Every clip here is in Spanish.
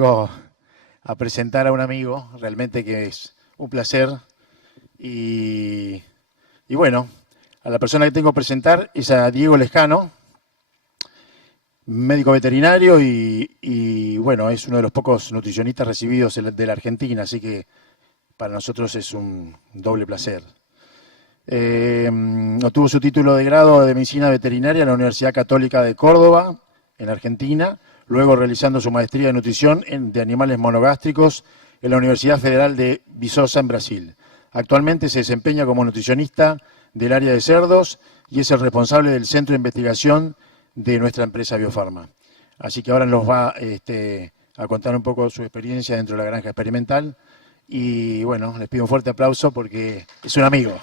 vengo a presentar a un amigo, realmente que es un placer. Y bueno, a la persona que tengo que presentar es a Diego Lescano, médico veterinario y bueno, es uno de los pocos nutricionistas recibidos de la Argentina, así que para nosotros es un doble placer. Obtuvo su título de grado de Medicina Veterinaria en la Universidad Católica de Córdoba, en Argentina, luego realizando su maestría de nutrición de animales monogástricos en la Universidad Federal de Viçosa, en Brasil. Actualmente se desempeña como nutricionista del área de cerdos y es el responsable del centro de investigación de nuestra empresa Biofarma. Así que ahora nos va a contar un poco su experiencia dentro de la granja experimental. Y bueno, les pido un fuerte aplauso porque es un amigo.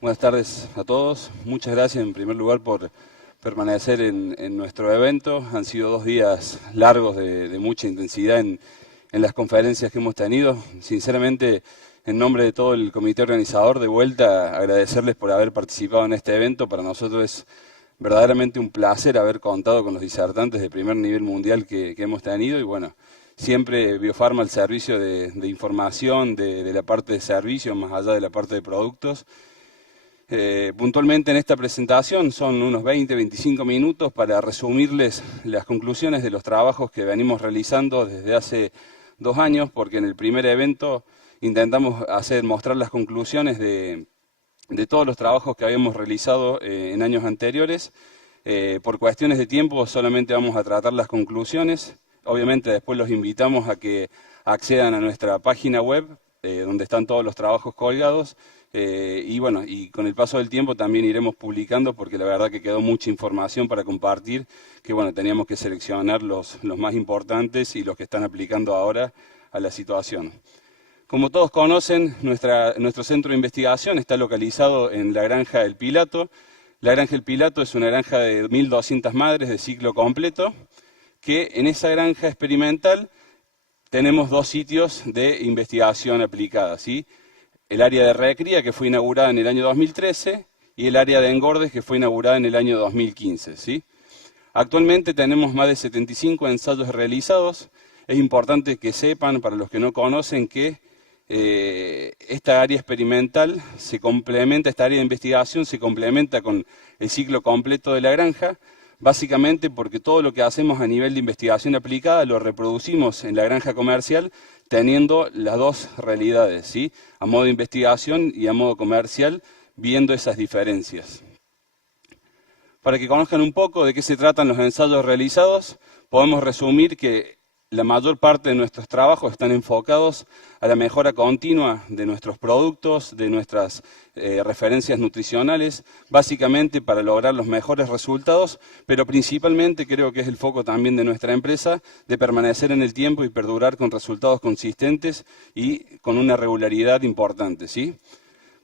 Buenas tardes a todos. Muchas gracias en primer lugar por permanecer en nuestro evento. Han sido 2 días largos de mucha intensidad en las conferencias que hemos tenido. Sinceramente, en nombre de todo el comité organizador, de vuelta agradecerles por haber participado en este evento. Para nosotros es verdaderamente un placer haber contado con los disertantes de primer nivel mundial que hemos tenido y bueno, siempre Biofarma al servicio de información, de la parte de servicio, más allá de la parte de productos. Puntualmente en esta presentación son unos 20-25 minutos para resumirles las conclusiones de los trabajos que venimos realizando desde hace 2 años, porque en el primer evento intentamos mostrar las conclusiones de todos los trabajos que habíamos realizado en años anteriores. Por cuestiones de tiempo solamente vamos a tratar las conclusiones. Obviamente después los invitamos a que accedan a nuestra página web, donde están todos los trabajos colgados. Y bueno, y con el paso del tiempo también iremos publicando porque la verdad que quedó mucha información para compartir, que bueno, teníamos que seleccionar los más importantes y los que están aplicando ahora a la situación. Como todos conocen, nuestro centro de investigación está localizado en la Granja El Pilato. La Granja El Pilato es una granja de 1.200 madres de ciclo completo, que en esa granja experimental tenemos 2 sitios de investigación aplicada, ¿sí? El área de recría, que fue inaugurada en el año 2013, y el área de engordes, que fue inaugurada en el año 2015. ¿Sí? Actualmente tenemos más de 75 ensayos realizados. Es importante que sepan, para los que no conocen, que esta área experimental se complementa, esta área de investigación se complementa con el ciclo completo de la granja, básicamente porque todo lo que hacemos a nivel de investigación aplicada lo reproducimos en la granja comercial, teniendo las 2 realidades, ¿sí? A modo de investigación y a modo comercial, viendo esas diferencias. Para que conozcan un poco de qué se tratan los ensayos realizados, podemos resumir que la mayor parte de nuestros trabajos están enfocados a la mejora continua de nuestros productos, de nuestras referencias nutricionales, básicamente para lograr los mejores resultados, pero principalmente creo que es el foco también de nuestra empresa, de permanecer en el tiempo y perdurar con resultados consistentes y con una regularidad importante, ¿sí?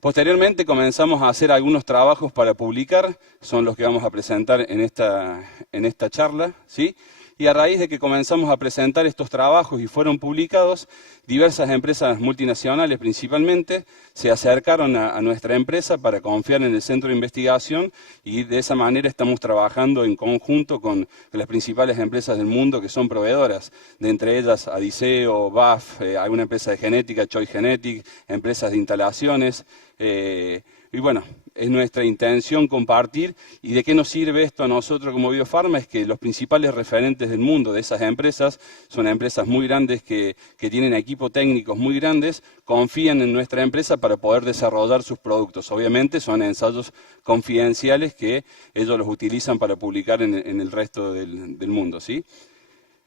Posteriormente comenzamos a hacer algunos trabajos para publicar, son los que vamos a presentar en esta charla, ¿sí? Y a raíz de que comenzamos a presentar estos trabajos y fueron publicados, diversas empresas multinacionales principalmente se acercaron a nuestra empresa para confiar en el centro de investigación y de esa manera estamos trabajando en conjunto con las principales empresas del mundo que son proveedoras, de entre ellas Adiseo, BAF, alguna empresa de genética, Choi Genetic, empresas de instalaciones, y bueno, es nuestra intención compartir. ¿Y de qué nos sirve esto a nosotros como Biofarma? Es que los principales referentes del mundo de esas empresas, son empresas muy grandes que tienen equipos técnicos muy grandes, confían en nuestra empresa para poder desarrollar sus productos. Obviamente son ensayos confidenciales que ellos los utilizan para publicar en el resto del mundo, ¿sí?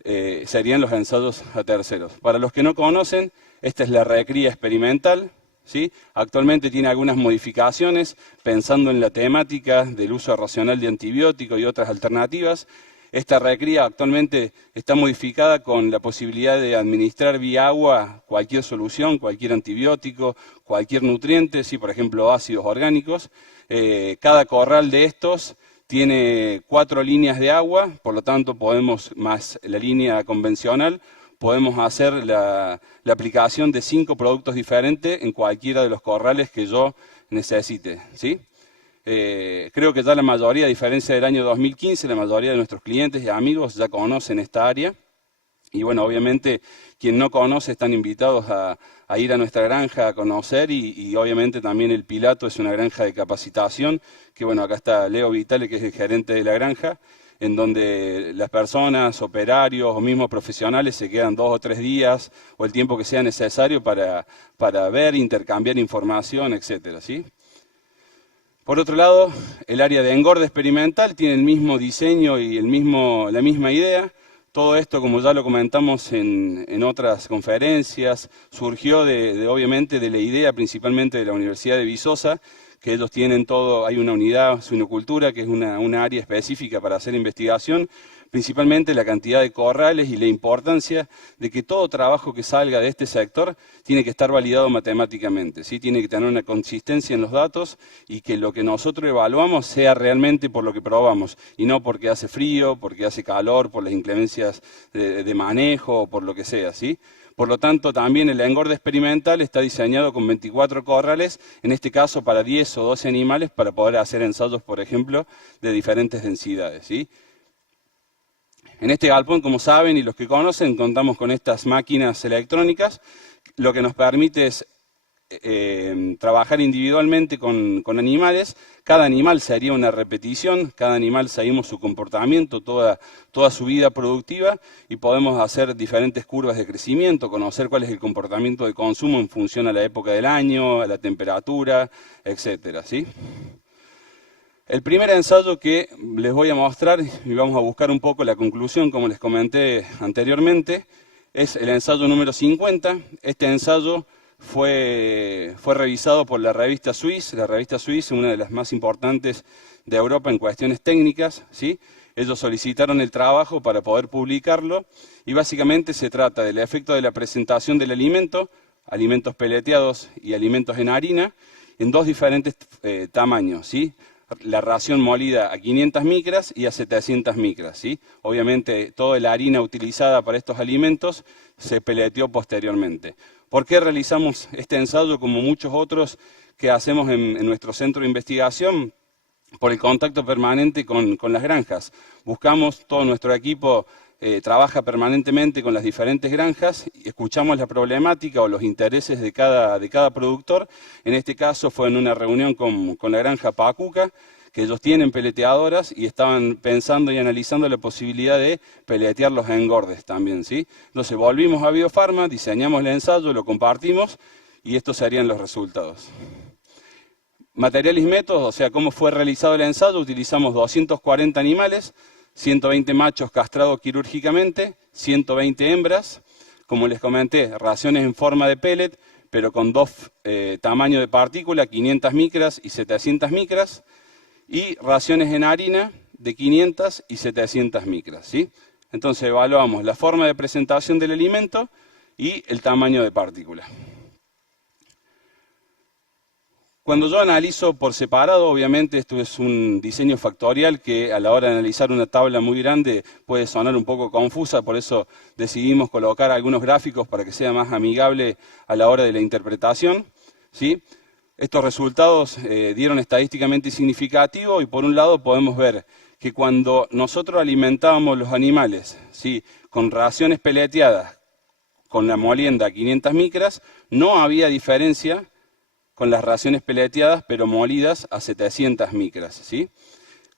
Serían los ensayos a terceros. Para los que no conocen, esta es la recría experimental, ¿sí? Actualmente tiene algunas modificaciones, pensando en la temática del uso racional de antibióticos y otras alternativas. Esta recría actualmente está modificada con la posibilidad de administrar vía agua cualquier solución, cualquier antibiótico, cualquier nutriente, ¿sí? Por ejemplo ácidos orgánicos. Cada corral de estos tiene 4 líneas de agua, por lo tanto podemos, más la línea convencional, podemos hacer la aplicación de 5 productos diferentes en cualquiera de los corrales que yo necesite, ¿sí? Creo que ya la mayoría, a diferencia del año 2015, la mayoría de nuestros clientes y amigos ya conocen esta área. Y bueno, obviamente, quien no conoce están invitados a ir a nuestra granja a conocer y obviamente también el Pilato es una granja de capacitación, que bueno, acá está Leo Vitale, que es el gerente de la granja, en donde las personas, operarios o mismos profesionales se quedan 2 o 3 días o el tiempo que sea necesario para ver, intercambiar información, etcétera, ¿sí? Por otro lado, el área de engorde experimental tiene el mismo diseño y la misma idea. Todo esto, como ya lo comentamos en otras conferencias, surgió obviamente de la idea principalmente de la Universidad de Viçosa, que ellos tienen todo, hay una unidad suinocultura, que es una área específica para hacer investigación, principalmente la cantidad de corrales y la importancia de que todo trabajo que salga de este sector tiene que estar validado matemáticamente, ¿sí? Tiene que tener una consistencia en los datos y que lo que nosotros evaluamos sea realmente por lo que probamos y no porque hace frío, porque hace calor, por las inclemencias de manejo o por lo que sea, ¿sí? Por lo tanto, también el engorde experimental está diseñado con 24 corrales, en este caso para 10 o 12 animales, para poder hacer ensayos, por ejemplo, de diferentes densidades, ¿sí? En este galpón, como saben y los que conocen, contamos con estas máquinas electrónicas, lo que nos permite es trabajar individualmente con animales. Cada animal sería una repetición, cada animal seguimos su comportamiento, toda su vida productiva y podemos hacer diferentes curvas de crecimiento, conocer cuál es el comportamiento de consumo en función a la época del año, a la temperatura, etcétera, ¿sí? El primer ensayo que les voy a mostrar, y vamos a buscar un poco la conclusión, como les comenté anteriormente, es el ensayo número 50. Este ensayo fue revisado por la revista Swiss. La revista Swiss es una de las más importantes de Europa en cuestiones técnicas, ¿sí? Ellos solicitaron el trabajo para poder publicarlo, y básicamente se trata del efecto de la presentación del alimento, alimentos peleteados y alimentos en harina, en 2 diferentes tamaños, ¿sí? La ración molida a 500 micras y a 700 micras, ¿sí? Obviamente toda la harina utilizada para estos alimentos se peleteó posteriormente. ¿Por qué realizamos este ensayo como muchos otros que hacemos en nuestro centro de investigación? Por el contacto permanente con las granjas. Buscamos, todo nuestro equipo trabaja permanentemente con las diferentes granjas, y escuchamos la problemática o los intereses de cada productor. En este caso fue en una reunión con la granja Pacuca, que ellos tienen peleteadoras y estaban pensando y analizando la posibilidad de peletear los engordes también, ¿sí? Entonces volvimos a Biofarma, diseñamos el ensayo, lo compartimos y estos serían los resultados. Material y métodos, o sea, cómo fue realizado el ensayo: utilizamos 240 animales, 120 machos castrados quirúrgicamente, 120 hembras, como les comenté, raciones en forma de pellet, pero con 2 tamaños de partícula, 500 micras y 700 micras, y raciones en harina de 500 y 700 micras, ¿sí? Entonces evaluamos la forma de presentación del alimento y el tamaño de partícula. Cuando yo analizo por separado, obviamente esto es un diseño factorial que a la hora de analizar una tabla muy grande puede sonar un poco confusa, por eso decidimos colocar algunos gráficos para que sea más amigable a la hora de la interpretación, ¿sí? Estos resultados dieron estadísticamente significativo, y por un lado podemos ver que cuando nosotros alimentábamos los animales, ¿sí?, con raciones peleteadas con la molienda a 500 micras, no había diferencia con las raciones peleteadas pero molidas a 700 micras, ¿sí?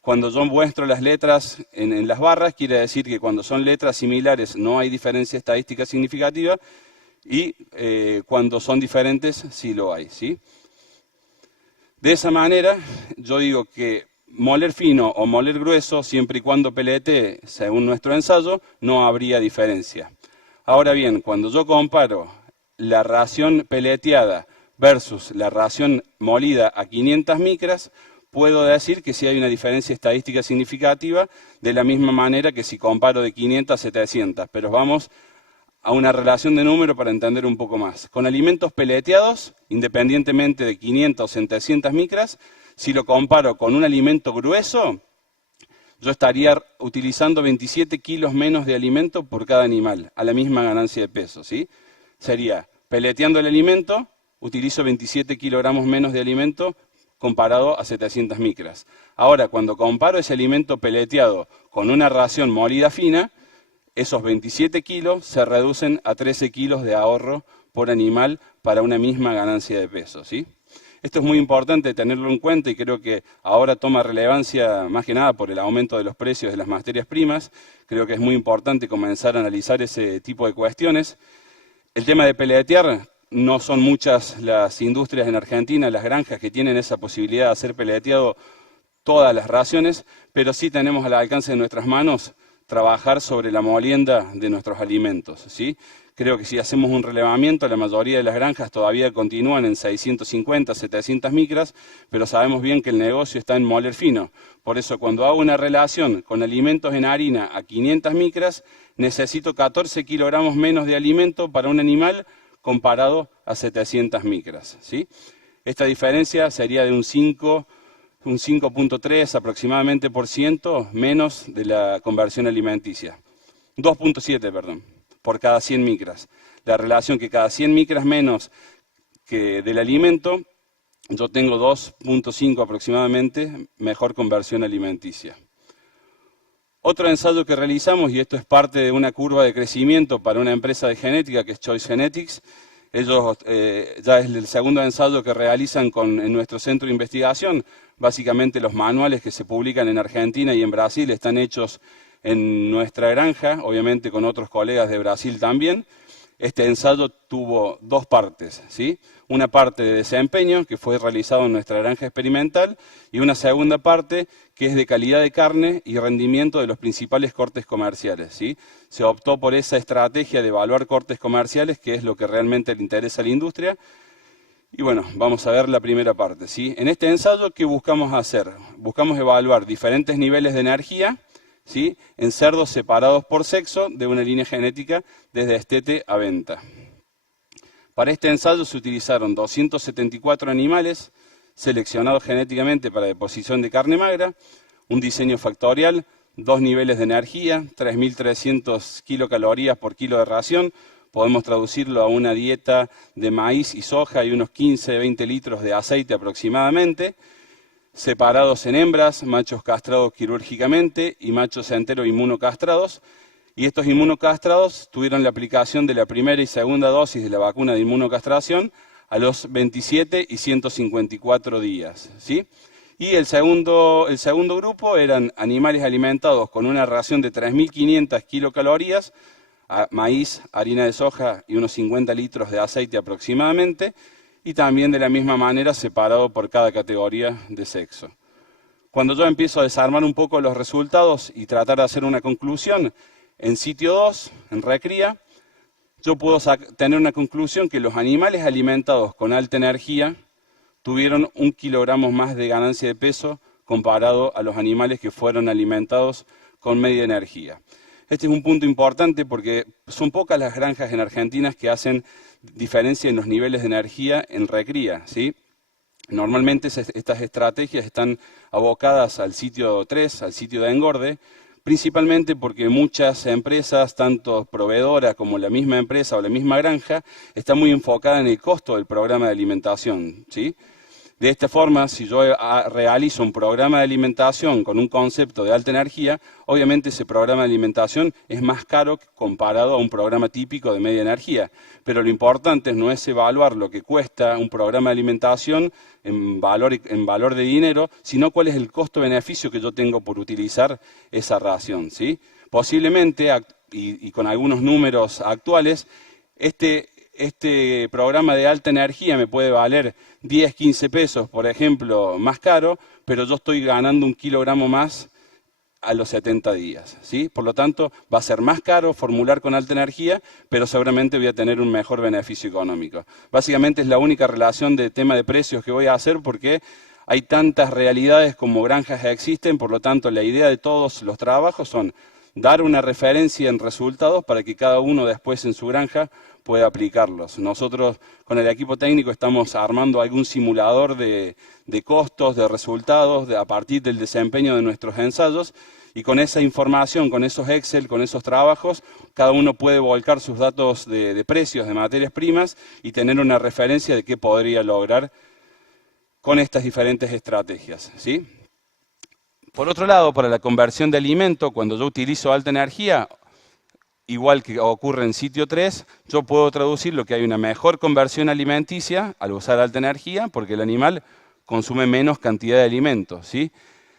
Cuando yo muestro las letras en las barras, quiere decir que cuando son letras similares no hay diferencia estadística significativa, y cuando son diferentes sí lo hay, ¿sí? De esa manera, yo digo que moler fino o moler grueso, siempre y cuando peletee según nuestro ensayo, no habría diferencia. Ahora bien, cuando yo comparo la ración peleteada versus la ración molida a 500 micras, puedo decir que sí hay una diferencia estadística significativa, de la misma manera que si comparo de 500 a 700, pero vamos a una relación de número para entender un poco más. Con alimentos peleteados, independientemente de 500 o 700 micras, Si lo comparo con un alimento grueso, yo estaría utilizando 27 kilos menos de alimento por cada animal, a la misma ganancia de peso, ¿sí? Sería, peleteando el alimento, utilizo 27 kilogramos menos de alimento comparado a 700 micras. Ahora, cuando comparo ese alimento peleteado con una ración molida fina, esos 27 kilos se reducen a 13 kilos de ahorro por animal para una misma ganancia de peso, ¿sí? Esto es muy importante tenerlo en cuenta y creo que ahora toma relevancia más que nada por el aumento de los precios de las materias primas. Creo que es muy importante comenzar a analizar ese tipo de cuestiones. El tema de peletear, no son muchas las industrias en Argentina, las granjas que tienen esa posibilidad de hacer peleteado todas las raciones, pero sí tenemos al alcance de nuestras manos trabajar sobre la molienda de nuestros alimentos, ¿sí? Creo que si hacemos un relevamiento, la mayoría de las granjas todavía continúan en 650, 700 micras, pero sabemos bien que el negocio está en moler fino. Por eso, cuando hago una relación con alimentos en harina a 500 micras, necesito 14 kilogramos menos de alimento para un animal comparado a 700 micras, ¿sí? Esta diferencia sería de un 5.3 aproximadamente por ciento menos de la conversión alimenticia. 2.7, perdón, por cada 100 micras. La relación que cada 100 micras menos que del alimento, yo tengo 2.5 aproximadamente mejor conversión alimenticia. Otro ensayo que realizamos, y esto es parte de una curva de crecimiento para una empresa de genética que es Choice Genetics. Ellos ya es el segundo ensayo que realizan en nuestro centro de investigación. Básicamente los manuales que se publican en Argentina y en Brasil están hechos en nuestra granja, obviamente con otros colegas de Brasil también. Este ensayo tuvo dos partes, ¿sí? Una parte de desempeño, que fue realizado en nuestra granja experimental, y una segunda parte que es de calidad de carne y rendimiento de los principales cortes comerciales, ¿sí? Se optó por esa estrategia de evaluar cortes comerciales, que es lo que realmente le interesa a la industria. Y bueno, vamos a ver la primera parte, ¿sí? En este ensayo, ¿qué buscamos hacer? Buscamos evaluar diferentes niveles de energía, ¿sí? En cerdos separados por sexo de una línea genética desde destete a venta. Para este ensayo se utilizaron 274 animales seleccionados genéticamente para deposición de carne magra, un diseño factorial, 2 niveles de energía, 3.300 kilocalorías por kilo de ración. Podemos traducirlo a una dieta de maíz y soja y unos 15-20 litros de aceite aproximadamente, separados en hembras, machos castrados quirúrgicamente y machos enteros inmunocastrados. Y estos inmunocastrados tuvieron la aplicación de la primera y segunda dosis de la vacuna de inmunocastración a los 27 y 154 días, ¿sí? Y el segundo grupo eran animales alimentados con una ración de 3.500 kilocalorías, maíz, harina de soja y unos 50 litros de aceite aproximadamente, y también de la misma manera separado por cada categoría de sexo. Cuando yo empiezo a desarmar un poco los resultados y tratar de hacer una conclusión, en sitio 2, en recría, yo puedo tener una conclusión que los animales alimentados con alta energía tuvieron 1 kilogramo más de ganancia de peso comparado a los animales que fueron alimentados con media energía. Este es un punto importante porque son pocas las granjas en Argentina que hacen diferencia en los niveles de energía en recría, ¿sí? Normalmente estas estrategias están abocadas al sitio 3, al sitio de engorde, principalmente porque muchas empresas, tanto proveedoras como la misma empresa o la misma granja, están muy enfocadas en el costo del programa de alimentación, ¿sí? De esta forma, si yo realizo un programa de alimentación con un concepto de alta energía, obviamente ese programa de alimentación es más caro comparado a un programa típico de media energía. Pero lo importante no es evaluar lo que cuesta un programa de alimentación en valor de dinero, sino cuál es el costo-beneficio que yo tengo por utilizar esa ración, ¿sí? Posiblemente, y con algunos números actuales, este programa de alta energía me puede valer 10, 15 pesos, por ejemplo, más caro, pero yo estoy ganando 1 kilogramo más a los 70 días, ¿sí? Por lo tanto, va a ser más caro formular con alta energía, pero seguramente voy a tener un mejor beneficio económico. Básicamente es la única relación de tema de precios que voy a hacer porque hay tantas realidades como granjas existen, por lo tanto la idea de todos los trabajos son dar una referencia en resultados para que cada uno después en su granja pueda aplicarlos. Nosotros con el equipo técnico estamos armando algún simulador de costos, de resultados, a partir del desempeño de nuestros ensayos, y con esa información, con esos Excel, con esos trabajos, cada uno puede volcar sus datos de precios de materias primas y tener una referencia de qué podría lograr con estas diferentes estrategias, ¿sí? Por otro lado, para la conversión de alimento, cuando yo utilizo alta energía, igual que ocurre en sitio 3, yo puedo traducir lo que hay una mejor conversión alimenticia al usar alta energía, porque el animal consume menos cantidad de alimentos, ¿sí?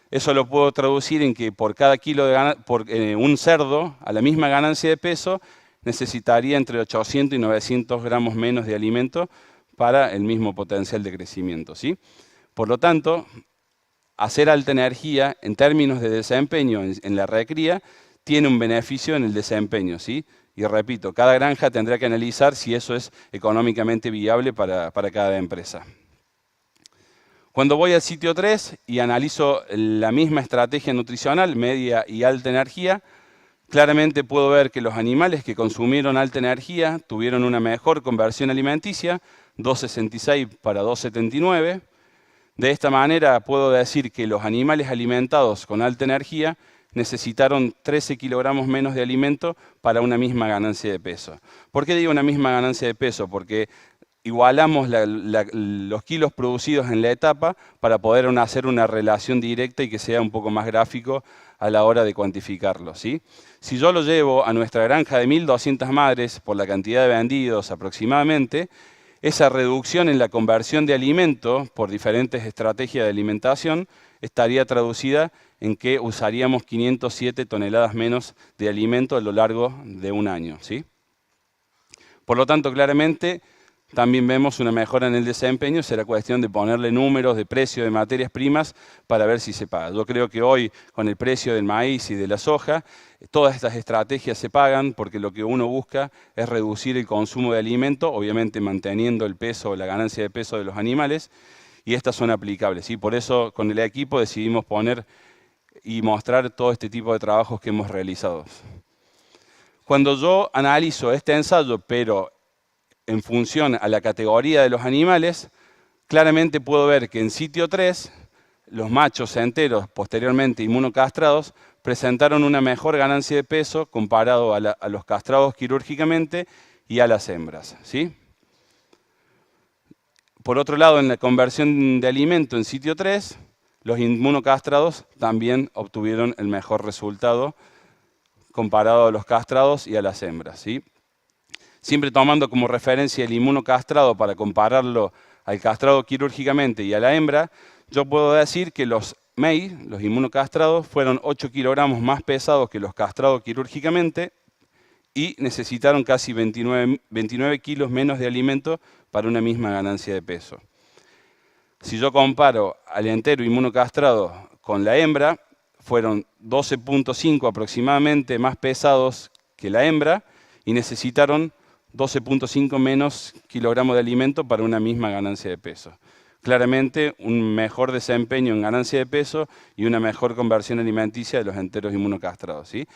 Eso lo puedo traducir en que por cada kilo de un cerdo, a la misma ganancia de peso, necesitaría entre 800 y 900 gramos menos de alimento para el mismo potencial de crecimiento, ¿sí? Por lo tanto, hacer alta energía en términos de desempeño en la recría tiene un beneficio en el desempeño, ¿sí? Y repito, cada granja tendrá que analizar si eso es económicamente viable para cada empresa. Cuando voy al sitio 3 y analizo la misma estrategia nutricional, media y alta energía, claramente puedo ver que los animales que consumieron alta energía tuvieron una mejor conversión alimenticia, 2,66 para 2,79. De esta manera puedo decir que los animales alimentados con alta energía necesitaron 13 kilogramos menos de alimento para una misma ganancia de peso. ¿Por qué digo una misma ganancia de peso? Porque igualamos los kilos producidos en la etapa para poder hacer una relación directa y que sea un poco más gráfico a la hora de cuantificarlo, ¿sí? Si yo lo llevo a nuestra granja de 1.200 madres por la cantidad de vendidos aproximadamente, esa reducción en la conversión de alimento por diferentes estrategias de alimentación estaría traducida en que usaríamos 507 toneladas menos de alimento a lo largo de un año, ¿sí? Por lo tanto, claramente, también vemos una mejora en el desempeño, será cuestión de ponerle números de precio de materias primas para ver si se paga. Yo creo que hoy, con el precio del maíz y de la soja, todas estas estrategias se pagan porque lo que uno busca es reducir el consumo de alimento, obviamente manteniendo el peso o la ganancia de peso de los animales, y estas son aplicables, ¿sí? Por eso, con el equipo decidimos poner y mostrar todo este tipo de trabajos que hemos realizado. Cuando yo analizo este ensayo, pero en función a la categoría de los animales, claramente puedo ver que en sitio 3, los machos enteros posteriormente inmunocastrados presentaron una mejor ganancia de peso comparado a los castrados quirúrgicamente y a las hembras, ¿sí? Por otro lado, en la conversión de alimento en sitio 3, los inmunocastrados también obtuvieron el mejor resultado comparado a los castrados y a las hembras, ¿sí? Siempre tomando como referencia el inmunocastrado para compararlo al castrado quirúrgicamente y a la hembra, yo puedo decir que los MEI, los inmunocastrados, fueron 8 kilogramos más pesados que los castrados quirúrgicamente y necesitaron casi 29 kilos menos de alimento para una misma ganancia de peso. Si yo comparo al entero inmunocastrado con la hembra, fueron 12,5 aproximadamente más pesados que la hembra y necesitaron 12,5 menos kilogramos de alimento para una misma ganancia de peso. Claramente un mejor desempeño en ganancia de peso y una mejor conversión alimenticia de los enteros inmunocastrados, ¿sí?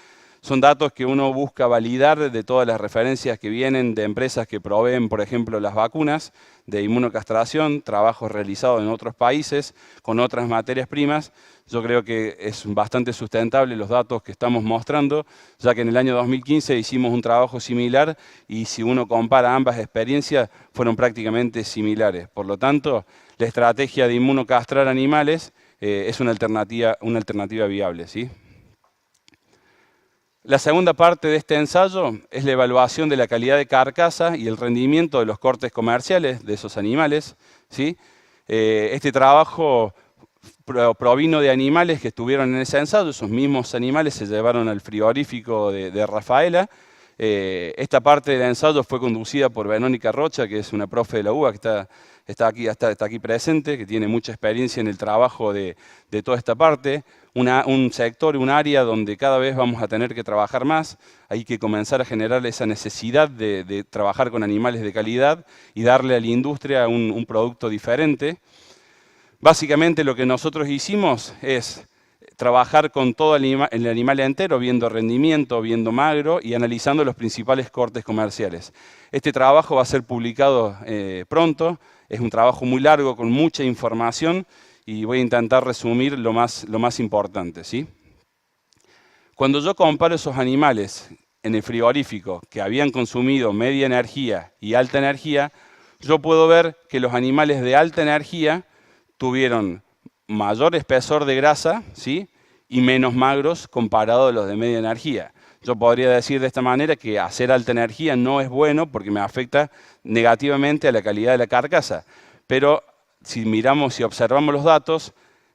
Son datos que uno busca validar de todas las referencias que vienen de empresas que proveen, por ejemplo, las vacunas de inmunocastración, trabajos realizados en otros países con otras materias primas. Yo creo que es bastante sustentable los datos que estamos mostrando, ya que en el año 2015 hicimos un trabajo similar y si uno compara ambas experiencias fueron prácticamente similares. Por lo tanto, la estrategia de inmunocastrar animales es una alternativa viable, ¿sí? La segunda parte de este ensayo es la evaluación de la calidad de carcasa y el rendimiento de los cortes comerciales de esos animales, ¿sí? Este trabajo provino de animales que estuvieron en ese ensayo, esos mismos animales se llevaron al frigorífico de Rafaela. Esta parte del ensayo fue conducida por Verónica Rocha, que es una profe de la UBA, que está aquí presente, que tiene mucha experiencia en el trabajo de toda esta parte. Un sector, un área donde cada vez vamos a tener que trabajar más, hay que comenzar a generar esa necesidad de trabajar con animales de calidad y darle a la industria un producto diferente. Básicamente lo que nosotros hicimos es trabajar con todo el animal entero, viendo rendimiento, viendo magro y analizando los principales cortes comerciales. Este trabajo va a ser publicado pronto, es un trabajo muy largo con mucha información y voy a intentar resumir lo más importante, ¿sí? Cuando yo comparo esos animales en el frigorífico que habían consumido media energía y alta energía, yo puedo ver que los animales de alta energía tuvieron mayor espesor de grasa, ¿sí? Y menos magros comparado a los de media energía. Yo podría decir de esta manera que hacer alta energía no es bueno porque me afecta negativamente a la calidad de la carcasa. Pero si miramos, si observamos los datos,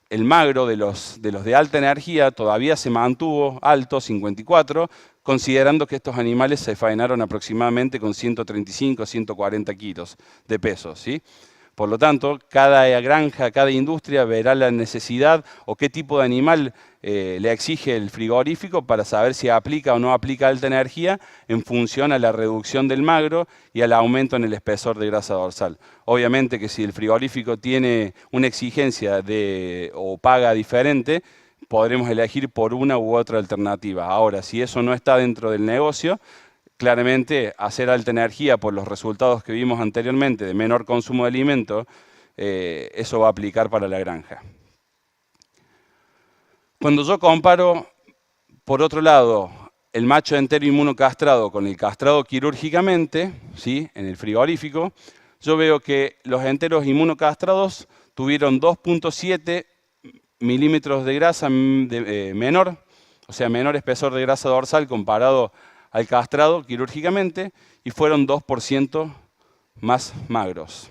el magro de los de alta energía todavía se mantuvo alto, 54, considerando que estos animales se faenaron aproximadamente con 135, 140 kilos de peso, ¿sí? Por lo tanto, cada granja, cada industria verá la necesidad o qué tipo de animal le exige el frigorífico para saber si aplica o no aplica alta energía en función a la reducción del magro y al aumento en el espesor de grasa dorsal. Obviamente que si el frigorífico tiene una exigencia o paga diferente, podremos elegir por una u otra alternativa. Ahora, si eso no está dentro del negocio, claramente hacer alta energía por los resultados que vimos anteriormente de menor consumo de alimento, eso va a aplicar para la granja. Cuando yo comparo, por otro lado, el macho entero inmunocastrado con el castrado quirúrgicamente, ¿sí? En el frigorífico, yo veo que los enteros inmunocastrados tuvieron 2.7 milímetros de grasa menor, o sea, menor espesor de grasa dorsal comparado al castrado quirúrgicamente, y fueron 2% más magros.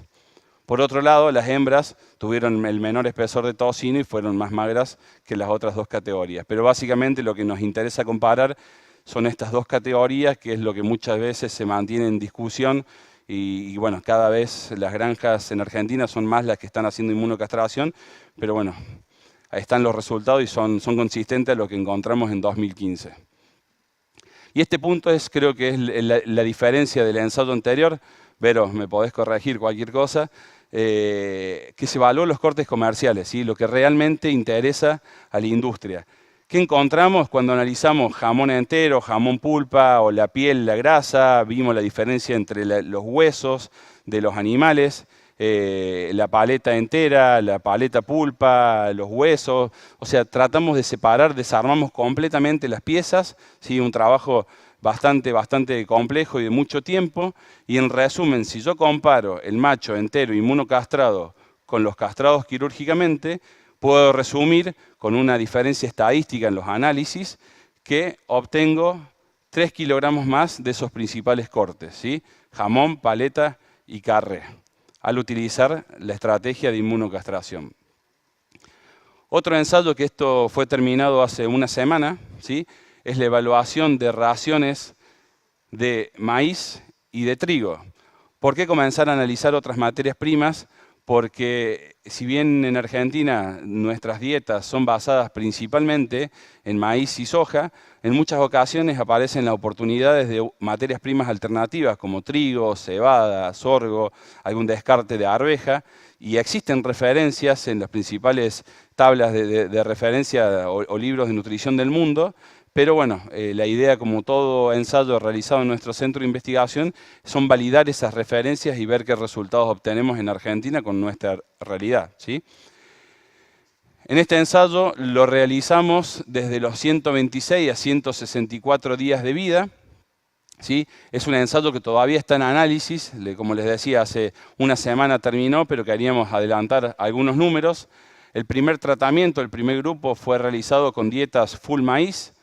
Por otro lado, las hembras tuvieron el menor espesor de tocino y fueron más magras que las otras dos categorías. Pero básicamente lo que nos interesa comparar son estas dos categorías, que es lo que muchas veces se mantiene en discusión y bueno, cada vez las granjas en Argentina son más las que están haciendo inmunocastración, pero bueno, ahí están los resultados y son consistentes a lo que encontramos en 2015. Y este punto creo que es la diferencia del ensayo anterior. Vero, me podés corregir cualquier cosa, que se evaluó los cortes comerciales, ¿sí? Lo que realmente interesa a la industria. ¿Qué encontramos cuando analizamos jamón entero, jamón pulpa o la piel, la grasa? Vimos la diferencia entre los huesos de los animales, la paleta entera, la paleta pulpa, los huesos. O sea, tratamos de separar, desarmamos completamente las piezas, ¿sí? Un trabajo bastante complejo y de mucho tiempo. Y en resumen, si yo comparo el macho entero inmunocastrado con los castrados quirúrgicamente, puedo resumir con una diferencia estadística en los análisis que obtengo 3 kilogramos más de esos principales cortes, ¿sí? Jamón, paleta y carne, al utilizar la estrategia de inmunocastración. Otro ensayo, que esto fue terminado hace una semana, ¿sí? Es la evaluación de raciones de maíz y de trigo. ¿Por qué comenzar a analizar otras materias primas? Porque si bien en Argentina nuestras dietas son basadas principalmente en maíz y soja, en muchas ocasiones aparecen las oportunidades de materias primas alternativas como trigo, cebada, sorgo, algún descarte de arveja, y existen referencias en las principales tablas de referencia o libros de nutrición del mundo. Pero bueno, la idea, como todo ensayo realizado en nuestro centro de investigación, son validar esas referencias y ver qué resultados obtenemos en Argentina con nuestra realidad, ¿sí? En este ensayo lo realizamos desde los 126 a 164 días de vida, ¿sí? Es un ensayo que todavía está en análisis, como les decía, hace una semana terminó, pero queríamos adelantar algunos números. El primer tratamiento, el primer grupo, fue realizado con dietas full maíz.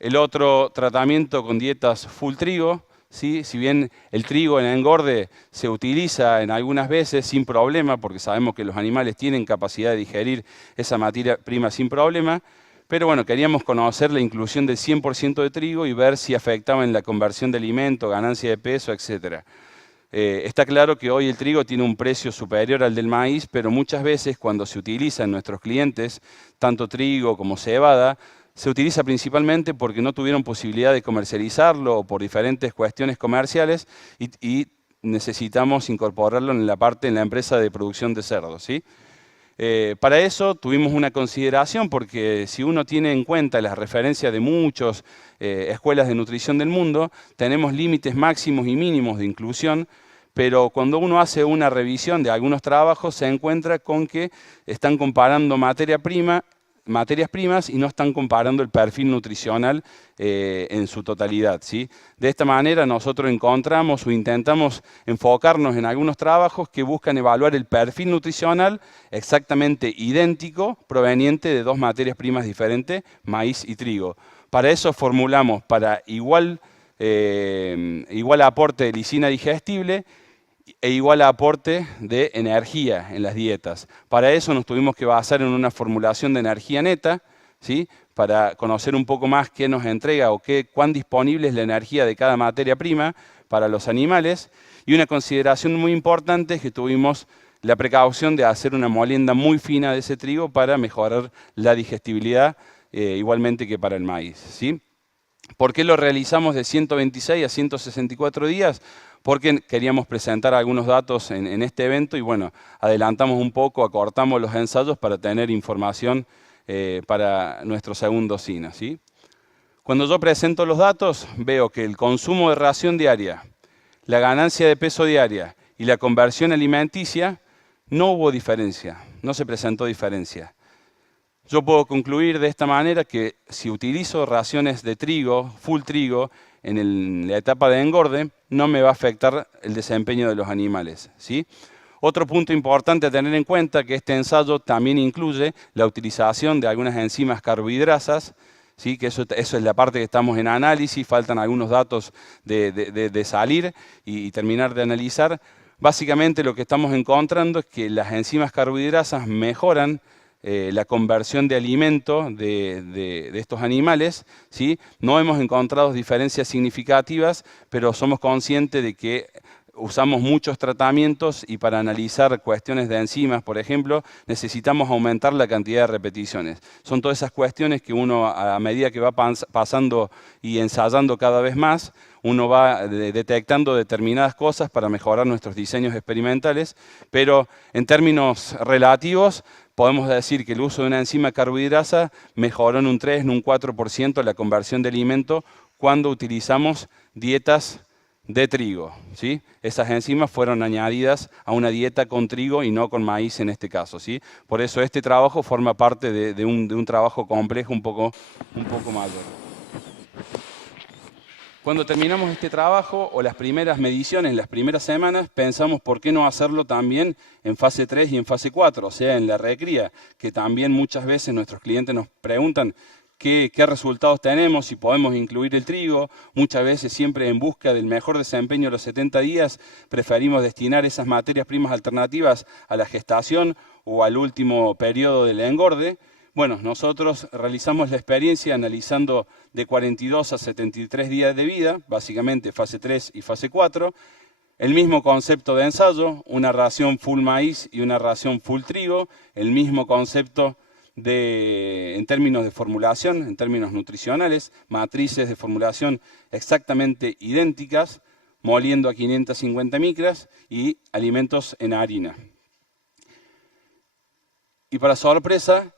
El otro tratamiento con dietas full trigo, ¿sí? Si bien el trigo en engorde se utiliza en algunas veces sin problema, porque sabemos que los animales tienen capacidad de digerir esa materia prima sin problema, pero bueno, queríamos conocer la inclusión del 100% de trigo y ver si afectaba en la conversión de alimento, ganancia de peso, etc. Está claro que hoy el trigo tiene un precio superior al del maíz, pero muchas veces cuando se utiliza en nuestros clientes, tanto trigo como cebada, se utiliza principalmente porque no tuvieron posibilidad de comercializarlo o por diferentes cuestiones comerciales y necesitamos incorporarlo en la empresa de producción de cerdos, ¿sí? Para eso tuvimos una consideración, porque si uno tiene en cuenta las referencias de muchas escuelas de nutrición del mundo, tenemos límites máximos y mínimos de inclusión, pero cuando uno hace una revisión de algunos trabajos se encuentra con que están comparando materias primas y no están comparando el perfil nutricional en su totalidad, ¿sí? De esta manera nosotros encontramos o intentamos enfocarnos en algunos trabajos que buscan evaluar el perfil nutricional exactamente idéntico, proveniente de dos materias primas diferentes, maíz y trigo. Para eso formulamos para igual aporte de lisina digestible e igual aporte de energía en las dietas. Para eso nos tuvimos que basar en una formulación de energía neta, ¿sí? Para conocer un poco más qué nos entrega o cuán disponible es la energía de cada materia prima para los animales. Y una consideración muy importante es que tuvimos la precaución de hacer una molienda muy fina de ese trigo para mejorar la digestibilidad, igualmente que para el maíz, ¿sí? ¿Por qué lo realizamos de 126 a 164 días? Porque queríamos presentar algunos datos en este evento y bueno, adelantamos un poco, acortamos los ensayos para tener información para nuestro segundo SINA, ¿sí? Cuando yo presento los datos, veo que el consumo de ración diaria, la ganancia de peso diaria y la conversión alimenticia, no hubo diferencia, no se presentó diferencia. Yo puedo concluir de esta manera que si utilizo raciones de trigo, full trigo, en la etapa de engorde, no me va a afectar el desempeño de los animales, ¿sí? Otro punto importante a tener en cuenta es que este ensayo también incluye la utilización de algunas enzimas carbohidrasas, ¿sí? Que eso es la parte que estamos en análisis, faltan algunos datos de salir y terminar de analizar. Básicamente lo que estamos encontrando es que las enzimas carbohidrasas mejoran la conversión de alimento de estos animales, ¿sí? No hemos encontrado diferencias significativas, pero somos conscientes de que usamos muchos tratamientos y para analizar cuestiones de enzimas, por ejemplo, necesitamos aumentar la cantidad de repeticiones. Son todas esas cuestiones que uno, a medida que va pasando y ensayando cada vez más, uno va detectando determinadas cosas para mejorar nuestros diseños experimentales, pero en términos relativos, podemos decir que el uso de una enzima carbohidrasa mejoró en un 3, en un 4% la conversión de alimento cuando utilizamos dietas de trigo, ¿sí? Esas enzimas fueron añadidas a una dieta con trigo y no con maíz en este caso, ¿sí? Por eso este trabajo forma parte de un trabajo complejo un poco mayor. Cuando terminamos este trabajo o las primeras mediciones, las primeras semanas, pensamos por qué no hacerlo también en fase 3 y en fase 4, o sea, en la recría, que también muchas veces nuestros clientes nos preguntan qué resultados tenemos, si podemos incluir el trigo. Muchas veces, siempre en busca del mejor desempeño a los 70 días, preferimos destinar esas materias primas alternativas a la gestación o al último periodo del engorde. Bueno, nosotros realizamos la experiencia analizando de 42 a 73 días de vida, básicamente fase 3 y fase 4, el mismo concepto de ensayo, una ración full maíz y una ración full trigo, el mismo concepto en términos de formulación, en términos nutricionales, matrices de formulación exactamente idénticas, moliendo a 550 micras y alimentos en harina. Y para sorpresa,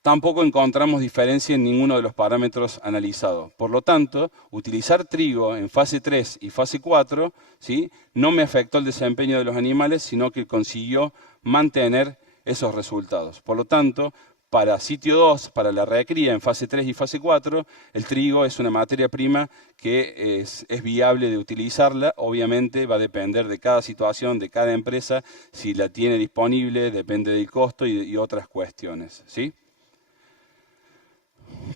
tampoco encontramos diferencia en ninguno de los parámetros analizados. Por lo tanto, utilizar trigo en fase 3 y fase 4, ¿sí?, no me afectó el desempeño de los animales, sino que consiguió mantener esos resultados. Por lo tanto, para sitio 2, para la recría en fase 3 y fase 4, el trigo es una materia prima que es viable de utilizarla. Obviamente va a depender de cada situación, de cada empresa, si la tiene disponible, depende del costo y otras cuestiones, ¿sí?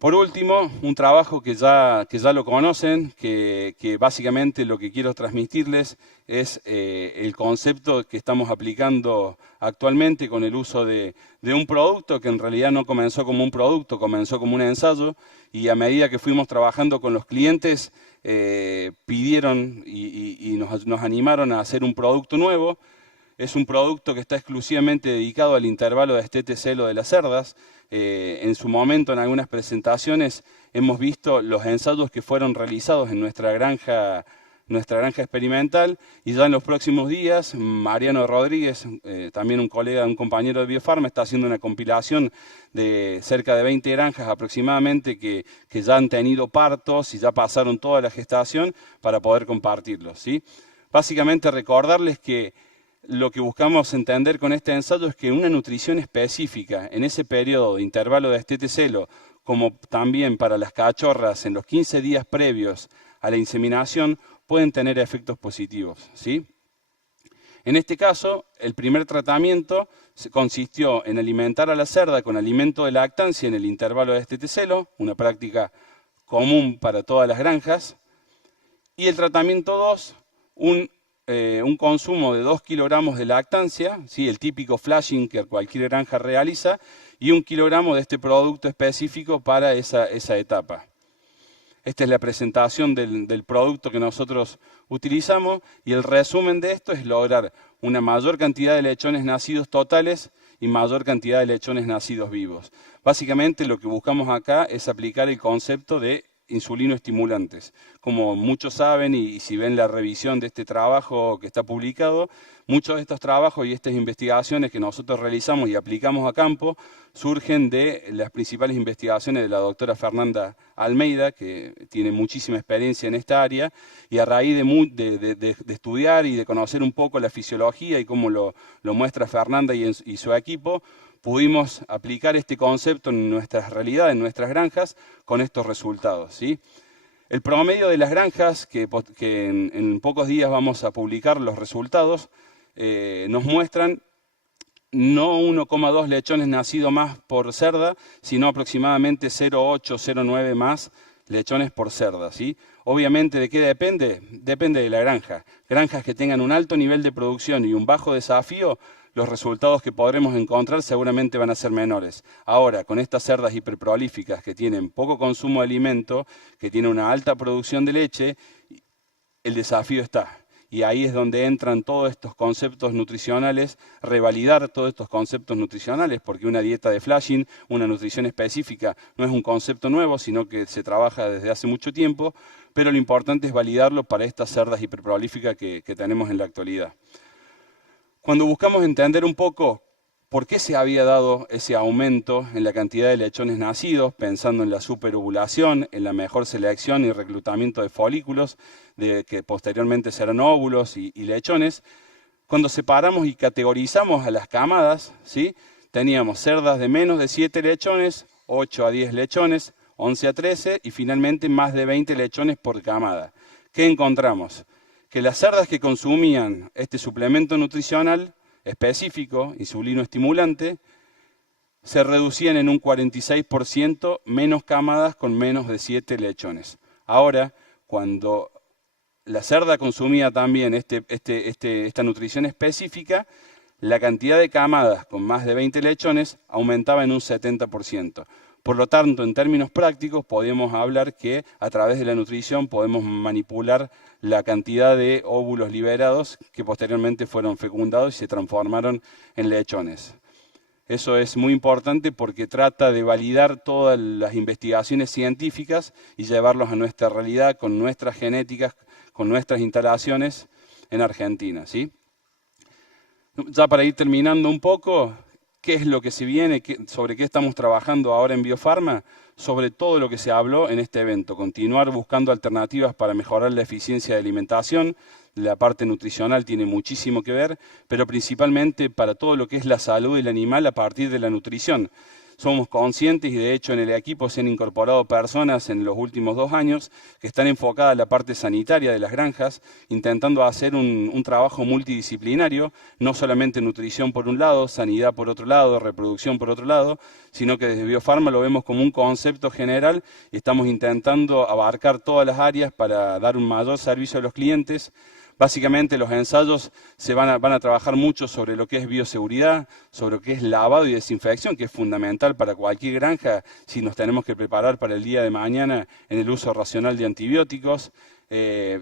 Por último, un trabajo que ya lo conocen, que básicamente lo que quiero transmitirles es el concepto que estamos aplicando actualmente con el uso de un producto que en realidad no comenzó como un producto, comenzó como un ensayo, y a medida que fuimos trabajando con los clientes, pidieron y nos animaron a hacer un producto nuevo. Es un producto que está exclusivamente dedicado al intervalo de estetecelo de las cerdas. En su momento, en algunas presentaciones, hemos visto los ensayos que fueron realizados en nuestra granja nuestra granja experimental, y ya en los próximos días Mariano Rodríguez, también un colega, un compañero de Biofarma, está haciendo una compilación de cerca de 20 granjas aproximadamente que ya han tenido partos y ya pasaron toda la gestación para poder compartirlos, ¿sí? Básicamente recordarles que lo que buscamos entender con este ensayo es que una nutrición específica en ese periodo de intervalo de destetes-celo, como también para las cachorras en los 15 días previos a la inseminación, pueden tener efectos positivos, ¿sí? En este caso, el primer tratamiento consistió en alimentar a la cerda con alimento de lactancia en el intervalo de destetes-celo, una práctica común para todas las granjas, y el tratamiento 2, un consumo de 2 kilogramos de lactancia, ¿sí? El típico flashing que cualquier granja realiza, y 1 kilogramo de este producto específico para esa etapa. Esta es la presentación del producto que nosotros utilizamos, y el resumen de esto es lograr una mayor cantidad de lechones nacidos totales y mayor cantidad de lechones nacidos vivos. Básicamente lo que buscamos acá es aplicar el concepto de insulinoestimulantes. Como muchos saben, y si ven la revisión de este trabajo que está publicado, muchos de estos trabajos y estas investigaciones que nosotros realizamos y aplicamos a campo surgen de las principales investigaciones de la doctora Fernanda Almeida, que tiene muchísima experiencia en esta área, y a raíz de estudiar y de conocer un poco la fisiología y cómo lo muestra Fernanda y su equipo, pudimos aplicar este concepto en nuestras realidades, en nuestras granjas, con estos resultados, ¿sí? El promedio de las granjas, que en pocos días vamos a publicar los resultados, nos muestran no 1,2 lechones nacidos más por cerda, sino aproximadamente 0,8, 0,9 más lechones por cerda, ¿sí? Obviamente, ¿de qué depende? Depende de la granja. Granjas que tengan un alto nivel de producción y un bajo desafío, los resultados que podremos encontrar seguramente van a ser menores. Ahora, con estas cerdas hiperprolíficas que tienen poco consumo de alimento, que tienen una alta producción de leche, el desafío está. Y ahí es donde entran todos estos conceptos nutricionales, revalidar todos estos conceptos nutricionales, porque una dieta de flashing, una nutrición específica, no es un concepto nuevo, sino que se trabaja desde hace mucho tiempo, pero lo importante es validarlo para estas cerdas hiperprolíficas que tenemos en la actualidad. Cuando buscamos entender un poco por qué se había dado ese aumento en la cantidad de lechones nacidos, pensando en la superovulación, en la mejor selección y reclutamiento de folículos, que posteriormente serán óvulos y lechones, cuando separamos y categorizamos a las camadas, ¿sí? Teníamos cerdas de menos de 7 lechones, 8 a 10 lechones, 11 a 13 y finalmente más de 20 lechones por camada. ¿Qué encontramos? Que las cerdas que consumían este suplemento nutricional específico, insulinoestimulante, se reducían en un 46% menos camadas con menos de 7 lechones. Ahora, cuando la cerda consumía también esta nutrición específica, la cantidad de camadas con más de 20 lechones aumentaba en un 70%. Por lo tanto, en términos prácticos, podemos hablar que a través de la nutrición podemos manipular la cantidad de óvulos liberados que posteriormente fueron fecundados y se transformaron en lechones. Eso es muy importante porque trata de validar todas las investigaciones científicas y llevarlos a nuestra realidad con nuestras genéticas, con nuestras instalaciones en Argentina, ¿sí? Ya para ir terminando un poco, ¿qué es lo que se viene? ¿Sobre qué estamos trabajando ahora en Biofarma? Sobre todo lo que se habló en este evento. Continuar buscando alternativas para mejorar la eficiencia de alimentación. La parte nutricional tiene muchísimo que ver, pero principalmente para todo lo que es la salud del animal a partir de la nutrición. Somos conscientes y de hecho en el equipo se han incorporado personas en los últimos 2 años que están enfocadas en la parte sanitaria de las granjas, intentando hacer un trabajo multidisciplinario, no solamente nutrición por un lado, sanidad por otro lado, reproducción por otro lado, sino que desde Biofarma lo vemos como un concepto general y estamos intentando abarcar todas las áreas para dar un mayor servicio a los clientes. Básicamente los ensayos van a trabajar mucho sobre lo que es bioseguridad, sobre lo que es lavado y desinfección, que es fundamental para cualquier granja si nos tenemos que preparar para el día de mañana en el uso racional de antibióticos.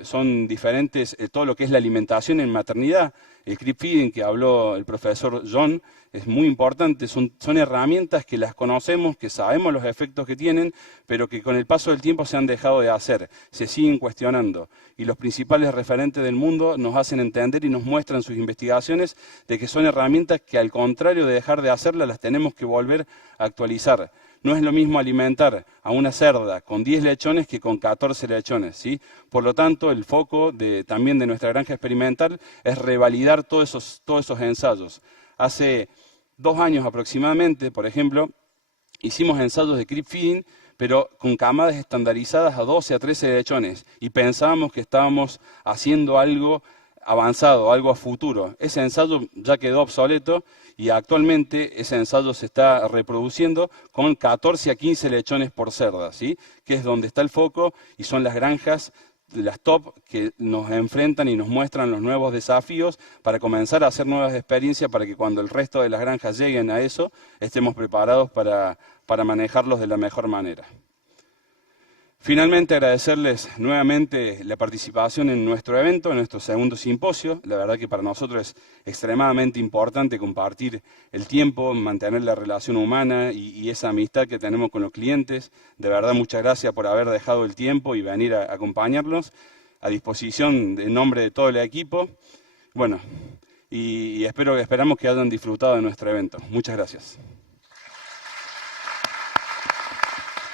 son diferentes, todo lo que es la alimentación en maternidad, el creep feeding que habló el profesor John, es muy importante, son herramientas que las conocemos, que sabemos los efectos que tienen, pero que con el paso del tiempo se han dejado de hacer, se siguen cuestionando. Y los principales referentes del mundo nos hacen entender y nos muestran sus investigaciones de que son herramientas que al contrario de dejar de hacerlas, las tenemos que volver a actualizar. No es lo mismo alimentar a una cerda con 10 lechones que con 14 lechones, ¿sí? Por lo tanto, el foco también de nuestra granja experimental es revalidar todos esos ensayos. Hace 2 años aproximadamente, por ejemplo, hicimos ensayos de creep feeding, pero con camadas estandarizadas a 12 a 13 lechones, y pensábamos que estábamos haciendo algo avanzado, algo a futuro. Ese ensayo ya quedó obsoleto y actualmente ese ensayo se está reproduciendo con 14 a 15 lechones por cerda, ¿sí? Que es donde está el foco y son las granjas, las top, que nos enfrentan y nos muestran los nuevos desafíos para comenzar a hacer nuevas experiencias para que cuando el resto de las granjas lleguen a eso, estemos preparados para manejarlos de la mejor manera. Finalmente, agradecerles nuevamente la participación en nuestro evento, en nuestro segundo simposio. La verdad que para nosotros es extremadamente importante compartir el tiempo, mantener la relación humana y esa amistad que tenemos con los clientes. De verdad, muchas gracias por haber dejado el tiempo y venir a acompañarnos. A disposición en nombre de todo el equipo. Bueno, y esperamos que hayan disfrutado de nuestro evento. Muchas gracias.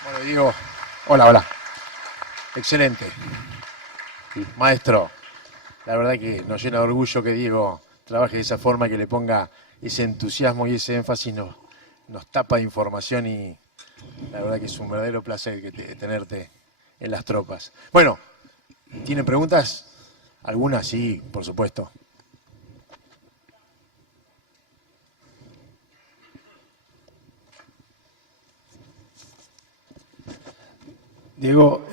Bueno, Diego, hola. Excelente. Maestro, la verdad que nos llena de orgullo que Diego trabaje de esa forma, que le ponga ese entusiasmo y ese énfasis, nos tapa de información y la verdad que es un verdadero placer tenerte en las tropas. Bueno, ¿tienen preguntas? ¿Algunas? Sí, por supuesto. Diego,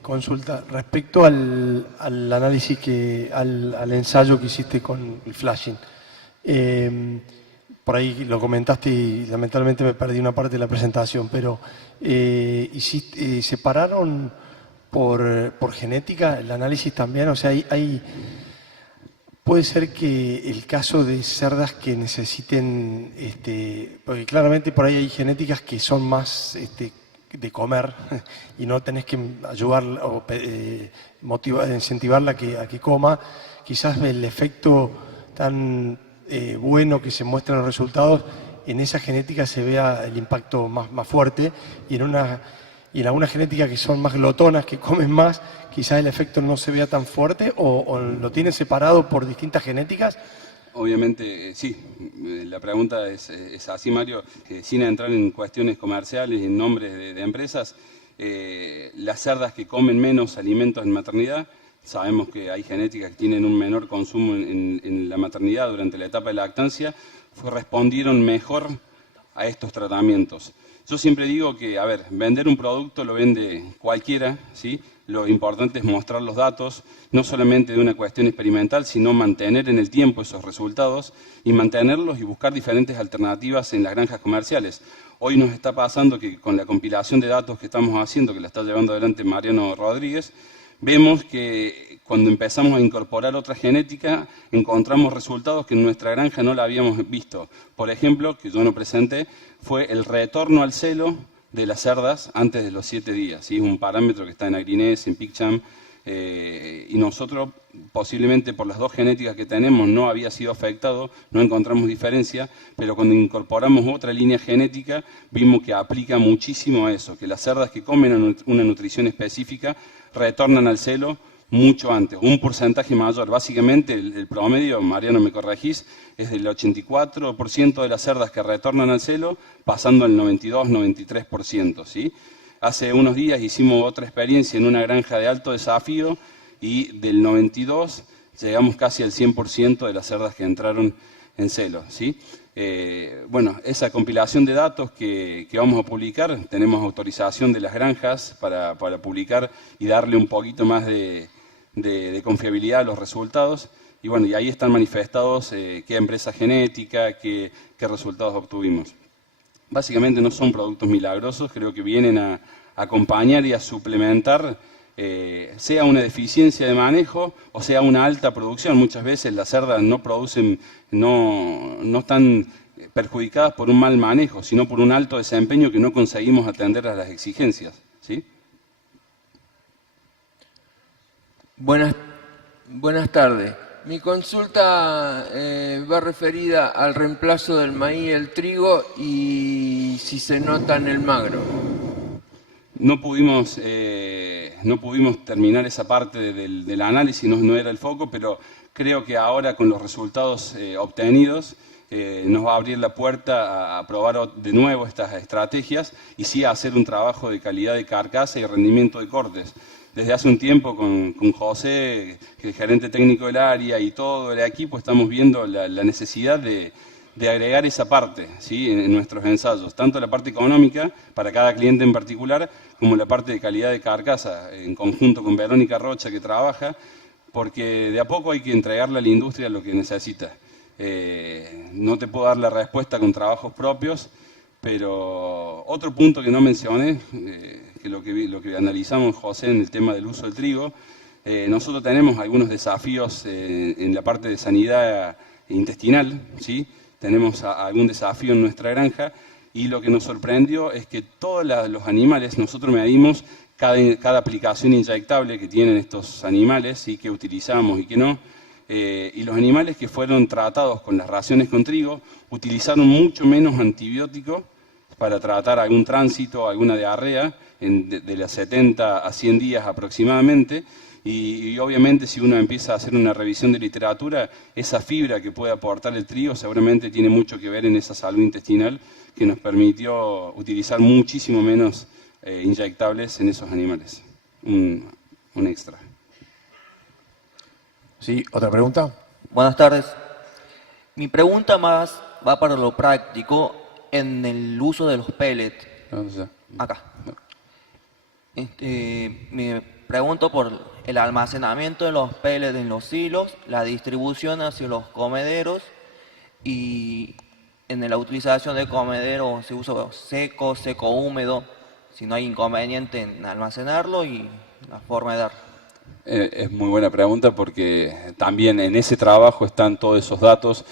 consulta, respecto al análisis, al ensayo que hiciste con el flashing, por ahí lo comentaste y lamentablemente me perdí una parte de la presentación, pero ¿separaron por genética el análisis también? O sea, puede ser que el caso de cerdas que necesiten, porque claramente por ahí hay genéticas que son más de comer y no tenés que ayudarla o incentivarla a que coma, quizás el efecto tan bueno que se muestra en los resultados, en esa genética se vea el impacto más fuerte y en algunas genéticas que son más glotonas, que comen más, quizás el efecto no se vea tan fuerte o lo tienen separado por distintas genéticas. Obviamente, sí, la pregunta es así, Mario, sin entrar en cuestiones comerciales y en nombres de empresas, las cerdas que comen menos alimentos en maternidad, sabemos que hay genéticas que tienen un menor consumo en la maternidad durante la etapa de lactancia, respondieron mejor a estos tratamientos. Yo siempre digo que, a ver, vender un producto lo vende cualquiera, ¿sí? Lo importante es mostrar los datos, no solamente de una cuestión experimental, sino mantener en el tiempo esos resultados y mantenerlos y buscar diferentes alternativas en las granjas comerciales. Hoy nos está pasando que con la compilación de datos que estamos haciendo, que la está llevando adelante Mariano Rodríguez, vemos que cuando empezamos a incorporar otra genética, encontramos resultados que en nuestra granja no la habíamos visto. Por ejemplo, que yo no presenté, fue el retorno al celo de las cerdas antes de los 7 días. ¿Sí? Es un parámetro que está en Agrinés, en PicCham, y nosotros posiblemente por las dos genéticas que tenemos no había sido afectado, no encontramos diferencia, pero cuando incorporamos otra línea genética vimos que aplica muchísimo a eso, que las cerdas que comen una nutrición específica retornan al celo mucho antes, un porcentaje mayor. Básicamente el promedio, Mariano me corregís, es del 84% de las cerdas que retornan al celo, pasando al 92-93%, ¿sí? Hace unos días hicimos otra experiencia en una granja de alto desafío y del 92 llegamos casi al 100% de las cerdas que entraron en celo, ¿sí? Bueno, esa compilación de datos que vamos a publicar, tenemos autorización de las granjas para publicar y darle un poquito más de confiabilidad a los resultados. Y bueno, y ahí están manifestados qué empresa genética, qué resultados obtuvimos. Básicamente no son productos milagrosos, creo que vienen a acompañar y a suplementar sea una deficiencia de manejo o sea una alta producción. Muchas veces las cerdas no producen, no están perjudicadas por un mal manejo, sino por un alto desempeño que no conseguimos atender a las exigencias, ¿sí? Buenas tardes. Mi consulta va referida al reemplazo del maíz y el trigo y si se nota en el magro. No pudimos terminar esa parte del análisis, no era el foco, pero creo que ahora con los resultados obtenidos nos va a abrir la puerta a probar de nuevo estas estrategias y sí a hacer un trabajo de calidad de carcasa y rendimiento de cortes. Desde hace un tiempo con José, que es el gerente técnico del área, y todo el equipo, estamos viendo la necesidad de agregar esa parte, ¿sí?, en nuestros ensayos, tanto la parte económica para cada cliente en particular, como la parte de calidad de carcasa, en conjunto con Verónica Rocha que trabaja, porque de a poco hay que entregarle a la industria lo que necesita. No te puedo dar la respuesta con trabajos propios, pero otro punto que no mencioné, que lo que analizamos, José, en el tema del uso del trigo, nosotros tenemos algunos desafíos en la parte de sanidad intestinal, ¿sí? Tenemos algún desafío en nuestra granja y lo que nos sorprendió es que todos los animales, nosotros medimos cada aplicación inyectable que tienen estos animales, ¿sí?, que utilizamos y que no, y los animales que fueron tratados con las raciones con trigo utilizaron mucho menos antibiótico para tratar algún tránsito, alguna diarrea, de las 70 a 100 días aproximadamente, y obviamente si uno empieza a hacer una revisión de literatura, esa fibra que puede aportar el trigo seguramente tiene mucho que ver en esa salud intestinal que nos permitió utilizar muchísimo menos inyectables en esos animales. Un extra. Sí, ¿otra pregunta? Buenas tardes. Mi pregunta más va para lo práctico en el uso de los pellets. Acá. Me pregunto por el almacenamiento de los pellets en los silos, la distribución hacia los comederos y en la utilización de comederos se usa seco, seco húmedo, si no hay inconveniente en almacenarlo y la forma de dar. Es muy buena pregunta porque también en ese trabajo están todos esos datos.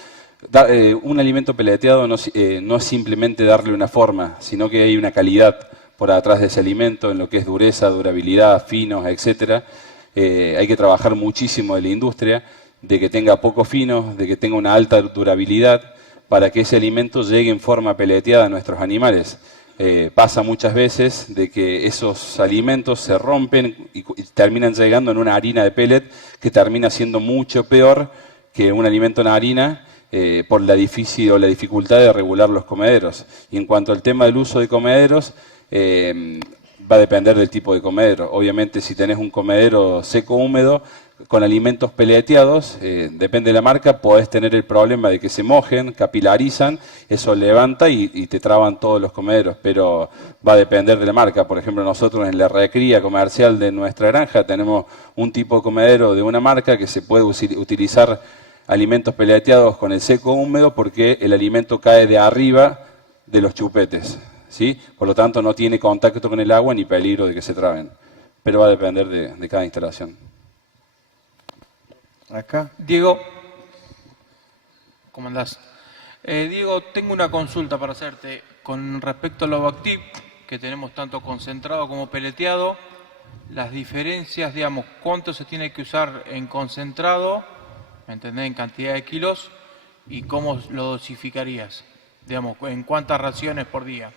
Un alimento peleteado no es simplemente darle una forma, sino que hay una calidad por atrás de ese alimento en lo que es dureza, durabilidad, finos, etcétera. Hay que trabajar muchísimo de la industria, de que tenga pocos finos, de que tenga una alta durabilidad, para que ese alimento llegue en forma peleteada a nuestros animales. Pasa muchas veces de que esos alimentos se rompen y terminan llegando en una harina de pellet que termina siendo mucho peor que un alimento en harina por la dificultad de regular los comederos. Y en cuanto al tema del uso de comederos, va a depender del tipo de comedero. Obviamente si tenés un comedero seco húmedo con alimentos peleteados, depende de la marca, podés tener el problema de que se mojen, capilarizan, eso levanta y te traban todos los comederos, pero va a depender de la marca. Por ejemplo, nosotros en la recría comercial de nuestra granja tenemos un tipo de comedero de una marca que se puede utilizar alimentos peleteados con el seco húmedo porque el alimento cae de arriba de los chupetes, ¿sí? Por lo tanto no tiene contacto con el agua ni peligro de que se traben, pero va a depender de cada instalación. Acá. Diego, ¿cómo andás? Diego, tengo una consulta para hacerte con respecto al Ovactiv, que tenemos tanto concentrado como peleteado. Las diferencias, digamos, cuánto se tiene que usar en concentrado, ¿me entendés?, en cantidad de kilos, y cómo lo dosificarías, digamos, en cuántas raciones por día.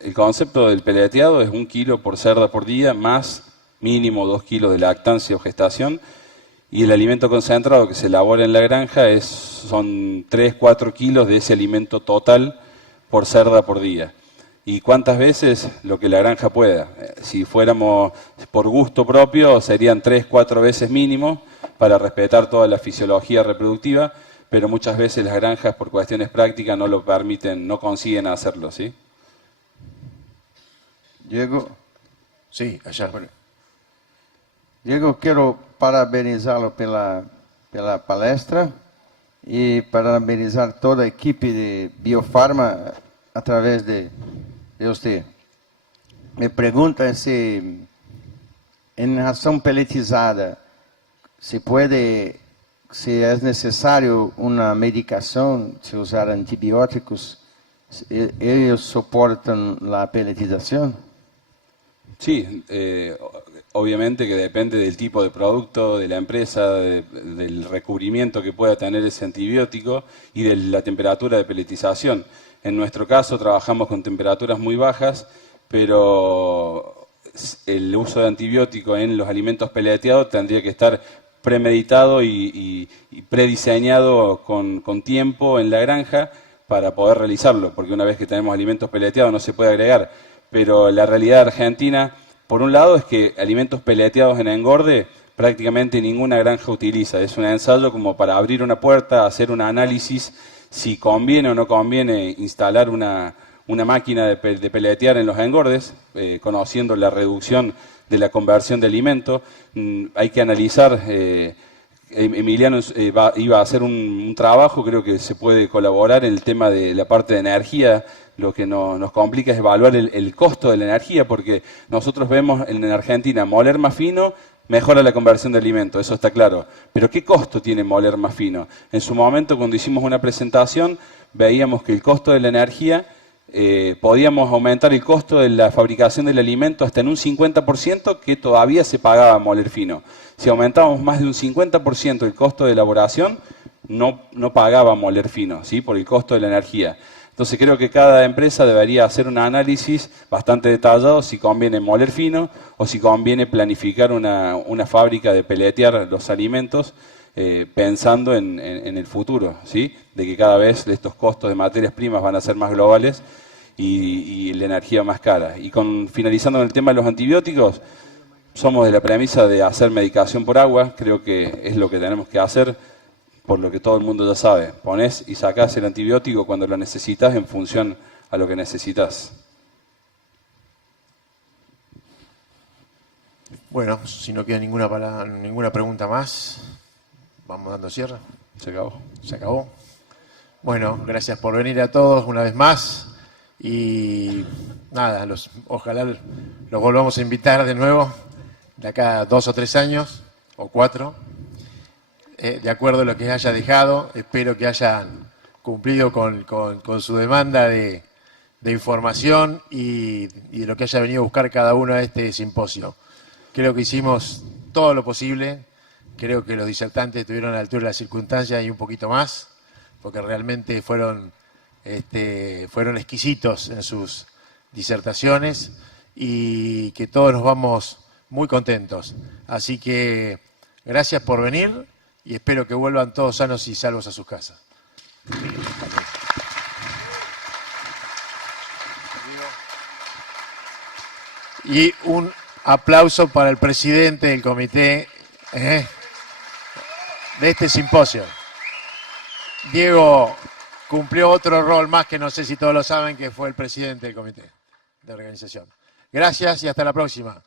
El concepto del peleteado es 1 kilo por cerda por día, más mínimo 2 kilos de lactancia o gestación. Y el alimento concentrado que se elabora en la granja son 3-4 kilos de ese alimento total por cerda por día. ¿Y cuántas veces? Lo que la granja pueda. Si fuéramos por gusto propio, serían 3-4 veces mínimo para respetar toda la fisiología reproductiva, pero muchas veces las granjas por cuestiones prácticas no lo permiten, no consiguen hacerlo, ¿sí? Diego. Sí, allá. Diego, quero parabenizá-lo pela palestra e parabenizar toda a equipe de Biofarma através de você. Me pergunta se en ración peletizada, se es necesario una medicación, se usar antibióticos, ellos soportan la peletización. Sí, obviamente que depende del tipo de producto, de la empresa, del recubrimiento que pueda tener ese antibiótico y de la temperatura de peletización. En nuestro caso trabajamos con temperaturas muy bajas, pero el uso de antibiótico en los alimentos peleteados tendría que estar premeditado y prediseñado con tiempo en la granja para poder realizarlo, porque una vez que tenemos alimentos peleteados no se puede agregar. Pero la realidad argentina, por un lado, es que alimentos peleteados en engorde prácticamente ninguna granja utiliza. Es un ensayo como para abrir una puerta, hacer un análisis si conviene o no conviene instalar una máquina de peletear en los engordes, conociendo la reducción de la conversión de alimento. Hay que analizar, Emiliano iba a hacer un trabajo, creo que se puede colaborar en el tema de la parte de energía. Lo que nos complica es evaluar el costo de la energía, porque nosotros vemos en Argentina moler más fino mejora la conversión de alimentos, eso está claro. Pero ¿qué costo tiene moler más fino? En su momento, cuando hicimos una presentación, veíamos que el costo de la energía, podíamos aumentar el costo de la fabricación del alimento hasta en un 50%, que todavía se pagaba moler fino. Si aumentábamos más de un 50% el costo de elaboración, no pagaba moler fino, ¿sí? Por el costo de la energía. Entonces creo que cada empresa debería hacer un análisis bastante detallado si conviene moler fino o si conviene planificar una fábrica de peletear los alimentos, pensando en el futuro, ¿sí? De que cada vez estos costos de materias primas van a ser más globales y la energía más cara. Y finalizando en el tema de los antibióticos, somos de la premisa de hacer medicación por agua, creo que es lo que tenemos que hacer, por lo que todo el mundo ya sabe. Ponés y sacás el antibiótico cuando lo necesitas en función a lo que necesitas. Bueno, si no queda ninguna pregunta más, vamos dando cierre. Se acabó. Se acabó. Bueno, gracias por venir a todos una vez más. Y nada, ojalá los volvamos a invitar de nuevo de acá a 2 o 3 años, o 4. De acuerdo a lo que haya dejado, espero que hayan cumplido con su demanda de información y de lo que haya venido a buscar cada uno a este simposio. Creo que hicimos todo lo posible, creo que los disertantes estuvieron a la altura de las circunstancias y un poquito más, porque realmente fueron exquisitos en sus disertaciones y que todos nos vamos muy contentos. Así que gracias por venir. Y espero que vuelvan todos sanos y salvos a sus casas. Y un aplauso para el presidente del comité de este simposio. Diego cumplió otro rol más que no sé si todos lo saben, que fue el presidente del comité de organización. Gracias y hasta la próxima.